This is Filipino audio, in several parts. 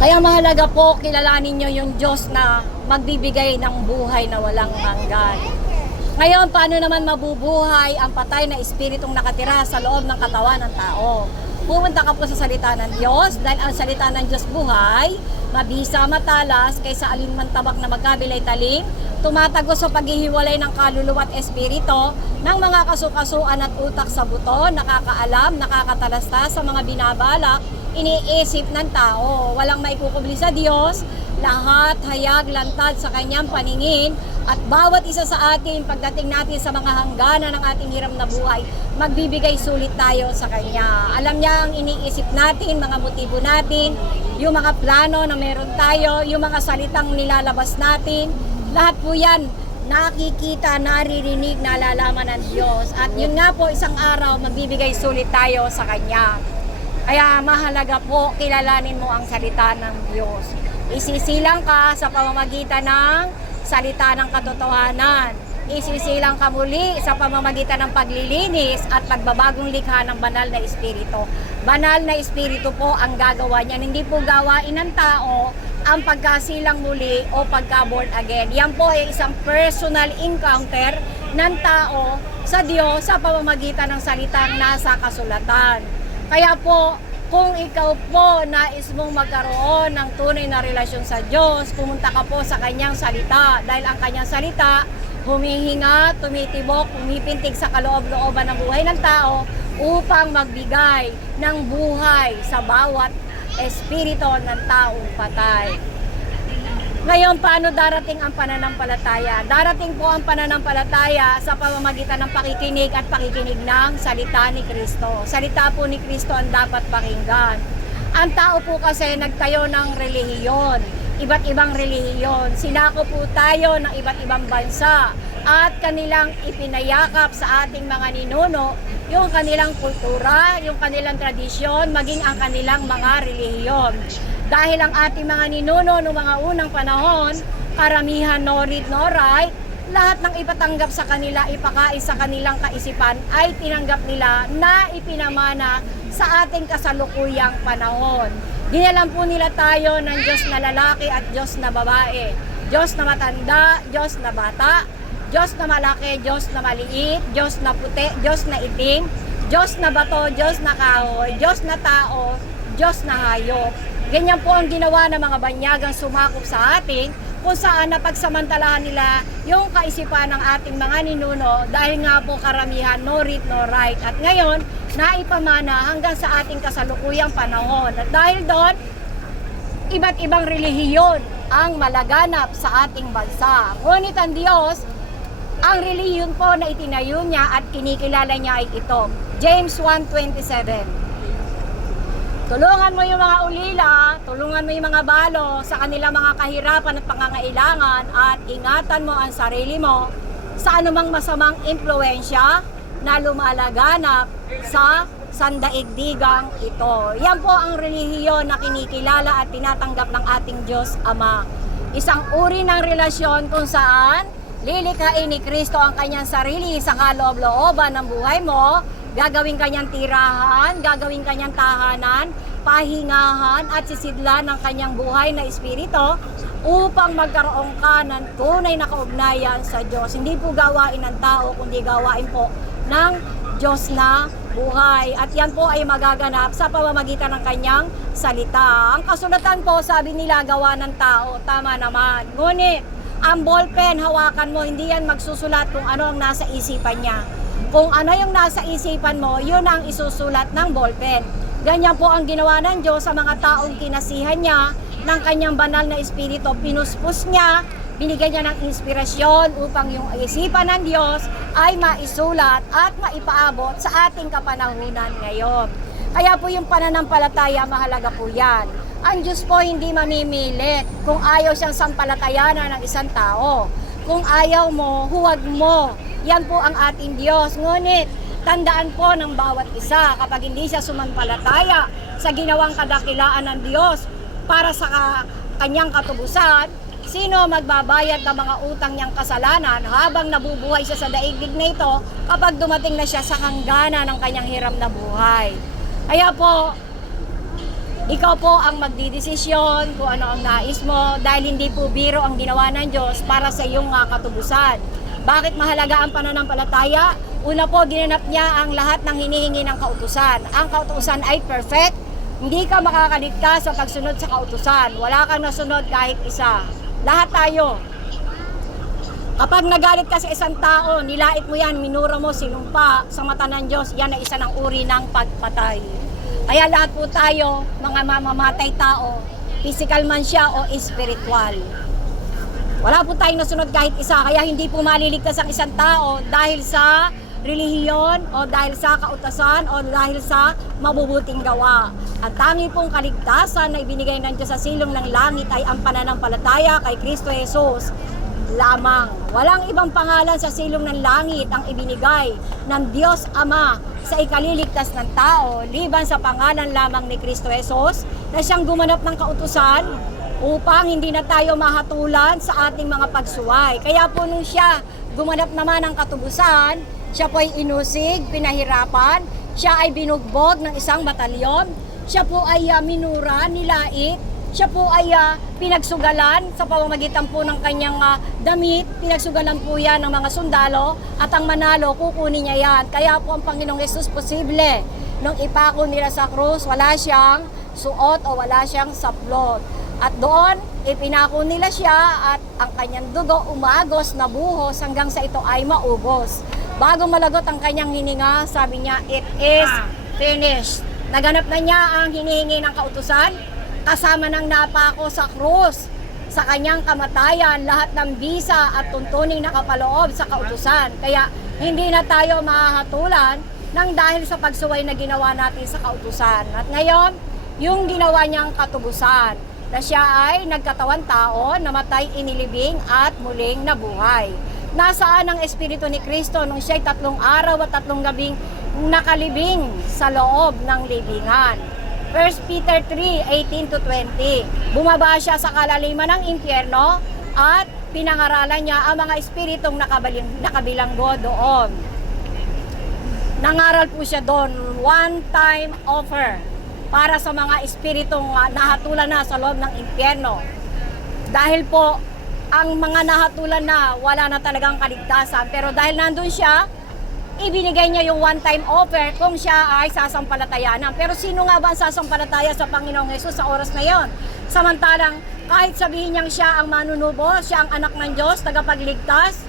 Kaya mahalaga po kilalanin nyo yung Diyos na magbibigay ng buhay na walang hanggan. Ngayon, paano naman mabubuhay ang patay na espiritong nakatira sa loob ng katawan ng tao? Pumunta ka po sa salita ng Diyos dahil ang salita ng Diyos buhay, mabisa, matalas, kaysa alinman tabak na magkabilay talim, tumatagos sa paghihiwalay ng kaluluwa at espirito, ng mga kasukasuan at utak sa buto, nakakaalam, nakakatalasta sa mga binabalak, iniisip ng tao. Walang maikukubli sa Diyos, lahat hayag lantad sa kanyang paningin, at bawat isa sa atin pagdating natin sa mga hangganan ng ating hiram na buhay, magbibigay sulit tayo sa kanya. Alam niya ang iniisip natin, mga motibo natin, yung mga plano na meron tayo, yung mga salitang nilalabas natin, lahat po yan nakikita, naririnig, nalalaman ng Diyos. At yun nga po, isang araw magbibigay sulit tayo sa kanya. Kaya mahalaga po, kilalanin mo ang salita ng Diyos. Isisilang ka sa pamamagitan ng salita ng katotohanan. Isisilang ka muli sa pamamagitan ng paglilinis at pagbabagong likha ng banal na espiritu. Banal na espiritu po ang gagawa niyan. Hindi po gawain ng tao ang pagkasilang muli o pagka-born again. Yan po ay isang personal encounter ng tao sa Diyos sa pamamagitan ng salitang nasa kasulatan. Kaya po, kung ikaw po nais mong magkaroon ng tunay na relasyon sa Diyos, pumunta ka po sa kanyang salita. Dahil ang kanyang salita, humihinga, tumitibok, pumipintig sa kaloob-looban ng buhay ng tao upang magbigay ng buhay sa bawat espiritu ng taong patay. Ngayon, paano darating ang pananampalataya? Darating po ang pananampalataya sa pamamagitan ng pakikinig at pakikinig ng salita ni Kristo. Salita po ni Kristo ang dapat pakinggan. Ang tao po kasi nagtayo ng relihiyon, iba't ibang relihiyon. Sinako po tayo ng iba't ibang bansa at kanilang ipinayakap sa ating mga ninuno yung kanilang kultura, yung kanilang tradisyon, maging ang kanilang mga relihiyon. Dahil ang ating mga ninuno noong mga unang panahon, karamihan no read, no write, lahat ng ipatanggap sa kanila, ipakain sa kanilang kaisipan ay tinanggap nila na ipinamana sa ating kasalukuyang panahon. Dinalan po nila tayo ng Diyos na lalaki at Diyos na babae. Diyos na matanda, Diyos na bata, Diyos na malaki, Diyos na maliit, Diyos na puti, Diyos na itim, Diyos na bato, Diyos na kahoy, Diyos na tao, Diyos na hayop. Ganyan po ang ginawa ng mga banyagang sumakop sa atin, kung saan napagsamantalahan nila yung kaisipan ng ating mga ninuno dahil nga po karamihan no read, no write. At ngayon, naipamana hanggang sa ating kasalukuyang panahon. At dahil doon, iba't ibang relihiyon ang malaganap sa ating bansa. Ngunit ang Diyos, ang relihiyon po na itinayo niya at kinikilala niya ay ito. James 1:27. Tulungan mo yung mga ulila, tulungan mo yung mga balo sa kanilang mga kahirapan at pangangailangan at ingatan mo ang sarili mo sa anumang masamang impluensya na lumalaganap sa sandaigdigang ito. Yan po ang relihiyon na kinikilala at tinatanggap ng ating Diyos Ama. Isang uri ng relasyon kung saan lilikhain ni Kristo ang kanyang sarili sa kaloob-looban ng buhay mo, gagawin kanyang tirahan, gagawin kanyang tahanan, pahingahan at sisidlan ng kanyang buhay na espiritu upang magkaroon ka ng tunay na kaugnayan sa Diyos. Hindi po gawain ng tao, kundi gawain po ng Diyos na buhay. At yan po ay magaganap sa pamamagitan ng kanyang salita. Ang kasulatan po, sabi nila, gawa ng tao. Tama naman. Ngunit, ang ballpen, hawakan mo, hindi yan magsusulat kung ano ang nasa isipan niya. Kung ano yung nasa isipan mo, yun ang isusulat ng ballpen. Ganyan po ang ginawa ng Diyos sa mga taong kinasihan niya ng kanyang banal na espiritu. Pinuspos niya, binigyan niya ng inspirasyon upang yung isipan ng Diyos ay maisulat at maipaabot sa ating kapanahunan ngayon. Kaya po yung pananampalataya, mahalaga po yan. Ang Diyos po hindi mamimilit kung ayaw siyang sampalatayanan ng isang tao. Kung ayaw mo, huwag mo. Yan po ang ating Diyos. Ngunit, tandaan po ng bawat isa kapag hindi siya sumampalataya sa ginawang kadakilaan ng Diyos para sa kanyang katubusan, sino magbabayad ng mga utang niyang kasalanan habang nabubuhay siya sa daigdig na ito kapag dumating na siya sa hangganan ng kanyang hiram na buhay. Kaya po, Ikaw po ang magdidesisyon kung ano ang nais mo dahil hindi po biro ang ginawa ng Diyos para sa iyong katubusan. Bakit mahalaga ang pananampalataya? Una po, ginanap niya ang lahat ng hinihingi ng kautusan. Ang kautusan ay perfect. Hindi ka makakaligtas sa pagsunod sa kautusan. Wala kang nasunod kahit isa. Lahat tayo. Kapag nagalit ka sa isang tao, nilait mo yan, minura mo, sinumpa sa mata ng Diyos, yan ay isa ng uri ng pagpatay. Kaya lahat po tayo, mga mamamatay tao, physical man siya o spiritual. Wala po tayong nasunod kahit isa, kaya hindi po maliligtas ang isang tao dahil sa relihiyon o dahil sa kautasan o dahil sa mabubuting gawa. Ang tangi pong kaligtasan na ibinigay ng Diyos sa silong ng langit ay ang pananampalataya kay Kristo Jesus lamang. Walang ibang pangalan sa silong ng langit ang ibinigay ng Diyos Ama sa ikaliligtas ng tao liban sa pangalan lamang ni Kristo Jesus na siyang gumanap ng kautusan upang hindi na tayo mahatulan sa ating mga pagsuway. Kaya po nung siya gumanap naman ng katubusan, siya po ay inusig, pinahirapan, siya ay binugbog ng isang batalyon, siya po ay minura, nilait, siya po ay pinagsugalan sa pamamagitan po ng kanyang damit, pinagsugalan po yan ng mga sundalo at ang manalo, kukunin niya yan. Kaya po ang Panginoong Yesus posible, nung ipako nila sa krus, wala siyang suot o wala siyang saplot. At doon, ipinako nila siya at ang kanyang dugo umagos na buhos hanggang sa ito ay maubos. Bago malagot ang kanyang hininga, sabi niya, it is finished. Naganap na niya ang hinihingi ng kautusan, kasama ng napako sa krus, sa kanyang kamatayan, lahat ng bisa at tuntuning nakapaloob sa kautusan. Kaya hindi na tayo mahahatulan ng dahil sa pagsuway na ginawa natin sa kautusan. At ngayon, yung ginawa niyang katubusan, na siya ay nagkatawan tao, namatay, inilibing at muling nabuhay. Nasaan ang Espiritu ni Kristo nung siya'y 3 araw at 3 gabing nakalibing sa loob ng libingan? 1 Peter 3:18-20. Bumaba siya sa kalaliman ng impyerno at pinangaralan niya ang mga espiritong nakabilanggo doon. Nangaral po siya doon, one-time offer para sa mga espiritong nahatulan na sa loob ng impyerno. Dahil po, ang mga nahatulan na wala na talagang kaligtasan. Pero dahil nandun siya, ibinigay niya yung one-time offer kung siya ay sasampalatayanan. Pero sino nga ba ang sasampalataya sa Panginoong Hesus sa oras na yon? Samantalang kahit sabihin niyang siya ang manunubo, siya ang anak ng Diyos, tagapagligtas,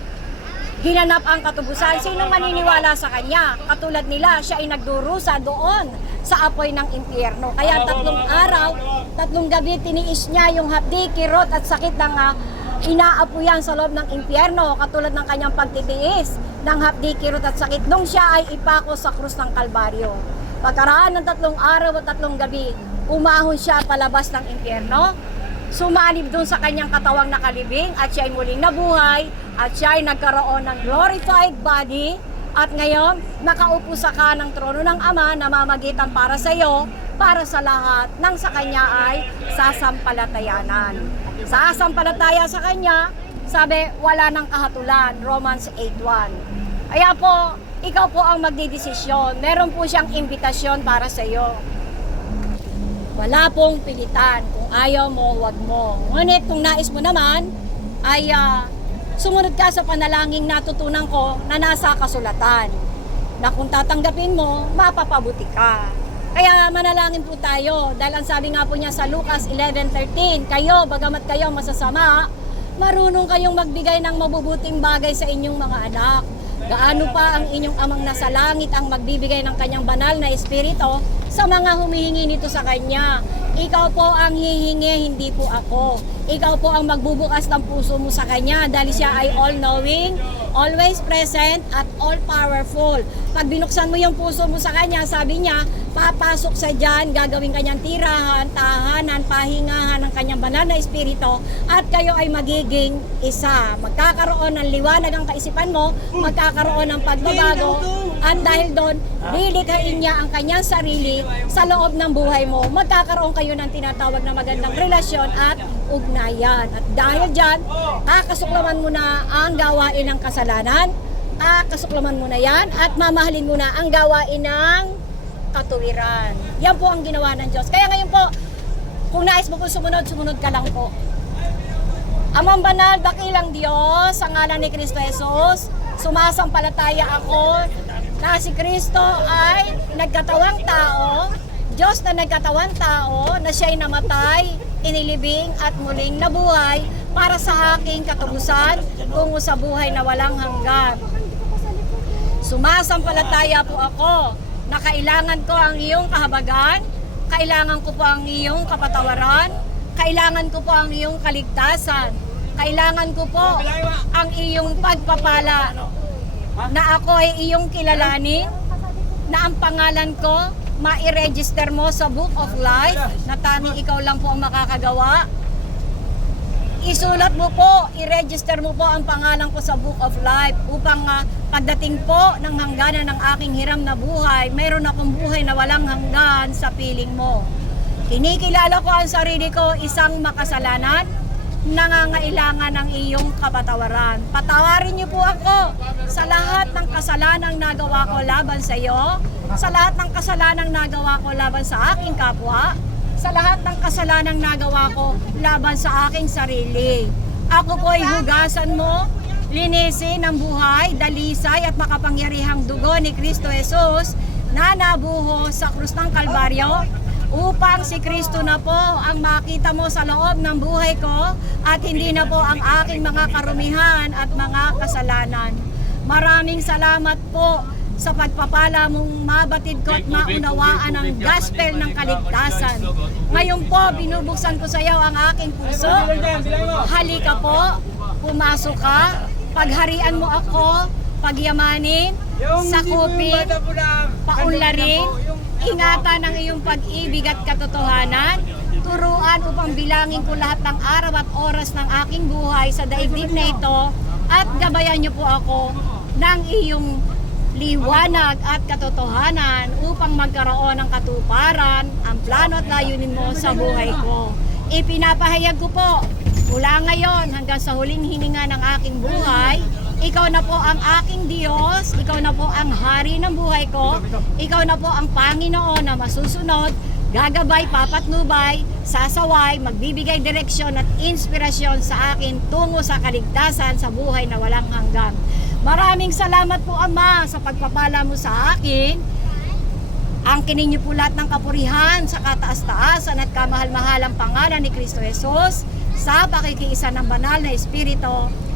ginanap ang katubusan. Sino maniniwala sa kanya? Katulad nila, siya ay nagdurusa doon sa apoy ng impyerno. Kaya 3 araw, 3 gabi tiniis niya yung hapdi, kirot at sakit ng inaapuyan sa loob ng impyerno, katulad ng kanyang pagtitiis ng hapdi, kirot at sakit nung siya ay ipako sa krus ng Kalbaryo. Pagkaraan ng 3 araw at 3 gabi, umahon siya palabas ng impyerno, sumalib doon sa kanyang katawang nakalibing at siya ay muling nabuhay at siya ay nagkaroon ng glorified body at ngayon nakaupo sa kanang trono ng Ama, namamagitan para sa iyo, para sa lahat ng sa kanya ay sasampalatayanan. Sasampalataya sa kanya, sabi, wala nang kahatulan, Romans 8:1. Kaya po, ikaw po ang magdidesisyon. Meron po siyang imbitasyon para sa iyo. Wala pong pilitan. Kung ayaw mo, wag mo. Ngunit kung nais mo naman, ay sumunod ka sa panalangin natutunan ko na nasa kasulatan. Na kung tatanggapin mo, mapapabuti ka. Kaya manalangin po tayo. Dahil ang sabi nga po niya sa Lucas 11:13, kayo, bagamat kayo masasama, marunong kayong magbigay ng mabubuting bagay sa inyong mga anak. Gaano pa ang inyong amang nasa langit ang magbibigay ng kanyang banal na espiritu sa mga humihingi nito sa kanya. Ikaw po ang hihingi, hindi po ako. Ikaw po ang magbubukas ng puso mo sa kanya dahil siya ay all-knowing, always present, at all-powerful. Pag binuksan mo yung puso mo sa kanya, sabi niya, papasok sa dyan, gagawin kanyang tirahan, tahanan, pahingahan ng kanyang banal na espiritu at kayo ay magiging isa. Magkakaroon ng liwanag ang kaisipan mo, magkakaroon ng pagbabago at dahil doon, lilikhain niya ang kanyang sarili sa loob ng buhay mo. Magkakaroon kayo ng tinatawag na magandang relasyon at ugnayan. At dahil dyan, kakasuklaman mo na ang gawain ng kasalanan, kakasuklaman mo na yan at mamahalin mo na ang gawain ng katuwiran. Yan po ang ginawa ng Diyos. Kaya ngayon po, Kung nais mo po sumunod, sumunod ka lang po. Amang banal, dakilang Diyos, sa ngalan ni Kristo Jesus, sumasampalataya ako na si Kristo ay nagkatawang tao, Diyos na nagkatawang tao, na siya'y namatay, inilibing at muling nabuhay para sa aking katubusan tungo sa buhay na walang hanggan. Sumasampalataya po ako na kailangan ko ang iyong kahabagan, kailangan ko po ang iyong kapatawaran, kailangan ko po ang iyong kaligtasan, kailangan ko po ang iyong pagpapala, na ako ay iyong kilalanin, na ang pangalan ko ma-register mo sa Book of Life, na tanging ikaw lang po ang makakagawa. Isulat mo po, i-register mo po ang pangalan ko sa Book of Life upang pagdating po ng hangganan ng aking hiram na buhay, mayroon akong buhay na walang hanggan sa piling mo. Kinikilala ko ang sarili ko isang makasalanan, nangangailangan ng iyong kapatawaran. Patawarin niyo po ako sa lahat ng kasalanang nagawa ko laban sa iyo, sa lahat ng kasalanang nagawa ko laban sa aking kapwa, sa lahat ng kasalanang nagawa ko laban sa aking sarili. Ako po ay hugasan mo, linisin ang buhay, dalisay at makapangyarihang dugo ni Kristo Jesus na nabuho sa krus ng Kalbaryo, upang si Kristo na po ang makita mo sa loob ng buhay ko at hindi na po ang aking mga karumihan at mga kasalanan. Maraming salamat po sa pagpapala mong mabatid ko at maunawaan ang gospel ng kaligtasan. Ngayon po, binubuksan ko sa iyo ang aking puso. Halika po, pumasok ka, pagharian mo ako, pagyamanin, sakupin, paunlarin, ingatan ang iyong pag-ibig at katotohanan, turuan upang bilangin ko lahat ng araw at oras ng aking buhay sa daigdig na ito, at gabayan niyo po ako ng iyong liwanag at katotohanan upang magkaroon ng katuparan ang plano at layunin mo sa buhay ko. Ipinapahayag ko po mula ngayon hanggang sa huling hininga ng aking buhay, ikaw na po ang aking Diyos, ikaw na po ang hari ng buhay ko, ikaw na po ang Panginoon na masusunod, gagabay, papatnubay, sasaway, magbibigay direksyon at inspirasyon sa akin tungo sa kaligtasan sa buhay na walang hanggan. Maraming salamat po, Ama, sa pagpapala mo sa akin. Angkinin niyo po lahat ng kapurihan sa kataas-taasan at kamahal-mahalang pangalan ni Kristo Jesus sa pakikiisa ng banal na Espiritu.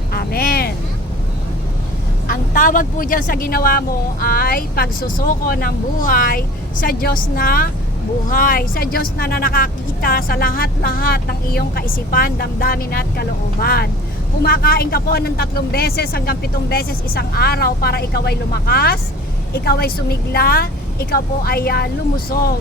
Amen. Ang tawag po dyan sa ginawa mo ay pagsusuko ng buhay sa Diyos na buhay, sa Diyos na nakakita sa lahat-lahat ng iyong kaisipan, damdamin at kalooban. Kumakain ka po ng 3 beses hanggang 7 beses isang araw para ikaw ay lumakas, ikaw ay sumigla, ikaw po ay lumusog.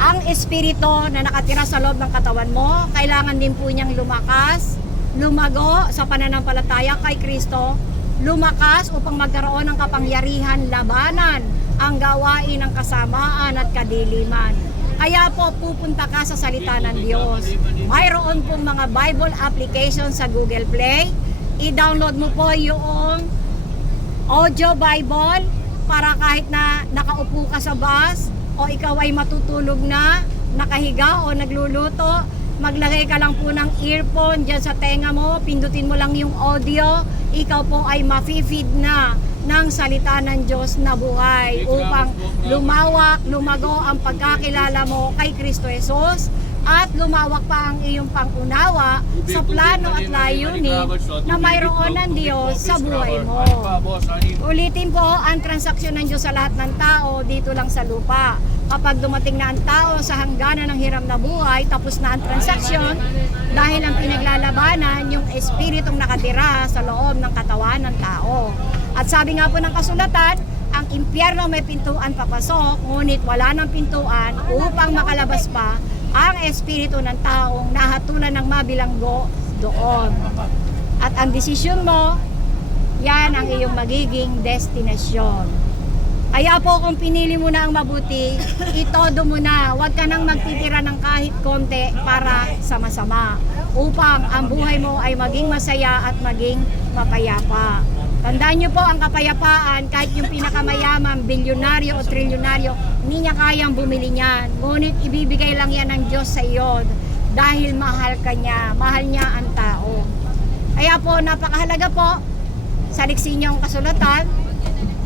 Ang espiritu na nakatira sa loob ng katawan mo, kailangan din po niyang lumakas, lumago sa pananampalataya kay Kristo, lumakas upang magkaroon ng kapangyarihan labanan ang gawain ng kasamaan at kadiliman. Kaya po pupunta ka sa salita ng Diyos. Mayroon pong mga Bible application sa Google Play. I-download mo po yung audio Bible para kahit na nakaupo ka sa bus o ikaw ay matutulog na, nakahiga o nagluluto, maglagay ka lang po ng earphone dyan sa tenga mo, pindutin mo lang yung audio, ikaw po ay ma-feed na ng salita ng Diyos na buhay upang lumawak, lumago ang pagkakilala mo kay Kristo Jesus at lumawak pa ang iyong pangunawa sa plano at layunin na mayroon ng Diyos sa buhay mo. Ulitin po, ang transaksyon ng Diyos sa lahat ng tao dito lang sa lupa. Kapag dumating na ang tao sa hangganan ng hiram na buhay, tapos na ang transaksyon dahil ang pinaglalabanan yung espiritong nakatira sa loob ng katawan ng tao. At sabi nga po ng kasulatan, ang impyerno may pintuan papasok, ngunit wala ng pintuan upang makalabas pa ang espiritu ng taong nahatulan ng mabilanggo doon. At ang desisyon mo, yan ang iyong magiging destinasyon. Kaya po kung pinili mo na ang mabuti, itodo mo na. Huwag ka nang magtitira ng kahit konti para sama-sama upang ang buhay mo ay maging masaya at maging mapayapa. Tandaan niyo po ang kapayapaan, kahit yung pinakamayaman, bilyonaryo o trilyonaryo, hindi niya kayang bumili niyan. Ngunit ibibigay lang yan ng Diyos sa iyo dahil mahal ka niya, mahal niya ang tao. Kaya po, napakahalaga po, saliksin niyo ang kasulatan,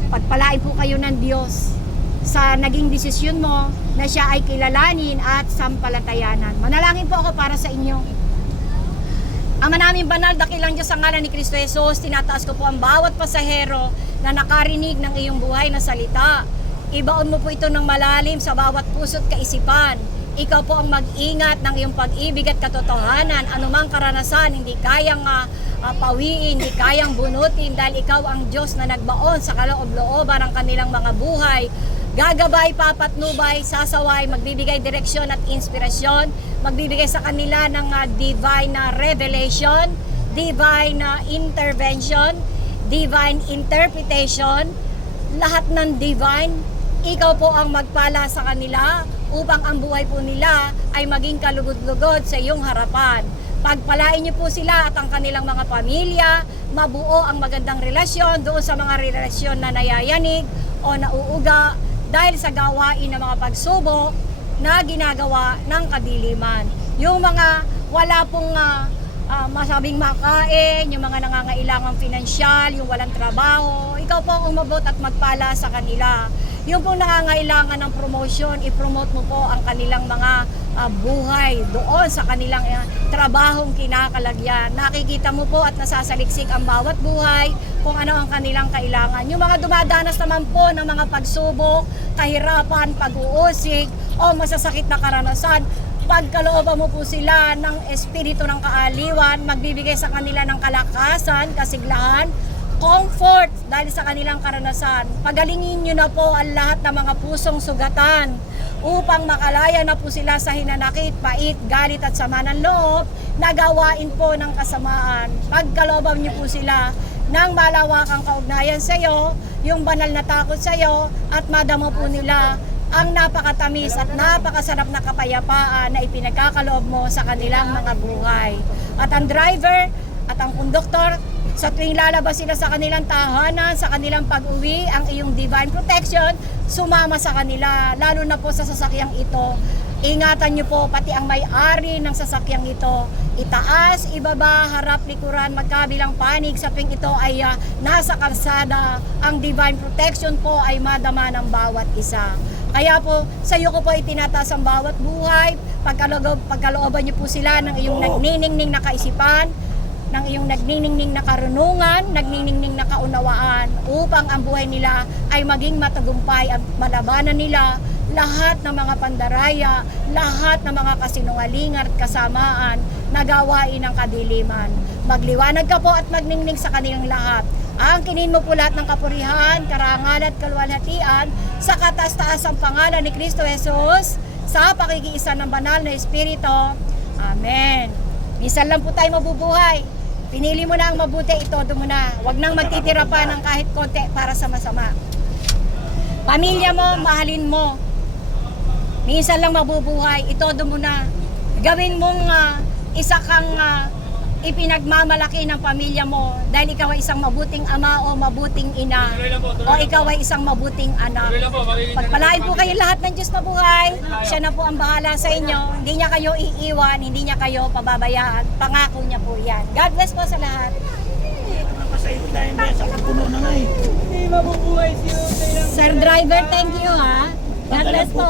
pagpalain po kayo ng Diyos sa naging desisyon mo na siya ay kilalanin at sampalatayanan. Manalangin po ako para sa inyo. Ama namin banal, dakilang Diyos ang ngalan ni Kristo Jesus, tinataas ko po ang bawat pasahero na nakarinig ng iyong buhay na salita. Ibaon mo po ito ng malalim sa bawat puso't kaisipan. Ikaw po ang mag-ingat ng iyong pag-ibig at katotohanan. Anumang karanasan, hindi kayang pawiin, hindi kayang bunutin dahil ikaw ang Diyos na nagbaon sa kaloob-looban ng kanilang mga buhay. Gagabay, papatnubay, sasaway, magbibigay direksyon at inspirasyon, magbibigay sa kanila ng divine revelation, divine intervention, divine interpretation, lahat ng divine. Ikaw po ang magpala sa kanila upang ang buhay po nila ay maging kalugod-lugod sa iyong harapan. Pagpalain niyo po sila at ang kanilang mga pamilya, mabuo ang magandang relasyon doon sa mga relasyon na nayayanig o nauuga dahil sa gawain ng mga pagsubok na ginagawa ng kadiliman. Yung mga wala pong masabing makain, yung mga nangangailangang pinansyal, yung walang trabaho, ikaw po ang umabot at magpala sa kanila. Yung pong nangangailangan ng promotion, i-promote mo po ang kanilang mga buhay doon sa kanilang trabahong kinakalagyan. Nakikita mo po at nasasaliksik ang bawat buhay kung ano ang kanilang kailangan. Yung mga dumadanas naman po ng mga pagsubok, kahirapan, pag-uusig o masasakit na karanasan, pagkalooban mo po sila ng espiritu ng kaaliwan, magbibigay sa kanila ng kalakasan, kasiglahan, comfort dahil sa kanilang karanasan. Pagalingin nyo na po ang lahat ng mga pusong sugatan upang makalaya na po sila sa hinanakit, pait, galit at sama ng loob, nagawain po ng kasamaan. Pagkalooban nyo po sila ng malawakang kaugnayan sa iyo, yung banal na takot sa iyo, at madamo po nila ang napakatamis at napakasarap na kapayapaan na ipinagkakaloob mo sa kanilang mga buhay. At ang driver at ang konduktor, sa tuwing lalabas sila sa kanilang tahanan, sa kanilang pag-uwi, ang iyong divine protection, sumama sa kanila, lalo na po sa sasakyang ito. Ingatan niyo po pati ang may-ari ng sasakyang ito. Itaas, ibaba, harap, likuran, magkabilang panig, sa tuwing ito ay nasa kalsada. Ang divine protection po ay madama ng bawat isa. Kaya po, sa iyo ko po itinataas ang bawat buhay. Pagkalooban niyo po sila ng iyong nagniningning na kaisipan, ng iyong nagniningning na karunungan, nagniningning na kaunawaan, upang ang buhay nila ay maging matagumpay at malabanan nila lahat ng mga pandaraya, lahat ng mga kasinungalingan at kasamaan na gawain ng kadiliman. Magliwanag ka po at magningning sa kanilang lahat. Angkinin mo po lahat ng kapurihan, karangalan at kaluwalhatian sa kataas-taasang pangalan ni Kristo Jesus, sa pakikiisa ng banal na Espiritu. Amen. Minsan lang po tayo mabubuhay. Pinili mo na ang mabuti, itodo mo na. Huwag nang magtitira pa ng kahit konti para sa masama. Pamilya mo, mahalin mo. Minsan lang mabubuhay, itodo mo na. Gawin mong isa kang ipinagmamalaki ng pamilya mo dahil ikaw ay isang mabuting ama o mabuting ina o ikaw ay isang mabuting anak. Pagpalain po kayo lahat ng Diyos na buhay. Siya na po ang bahala sa inyo. Hindi niya kayo iiwan, hindi niya kayo pababayaan. Pangako niya po yan. God bless po sa lahat. Sir driver, thank you ha. God bless po.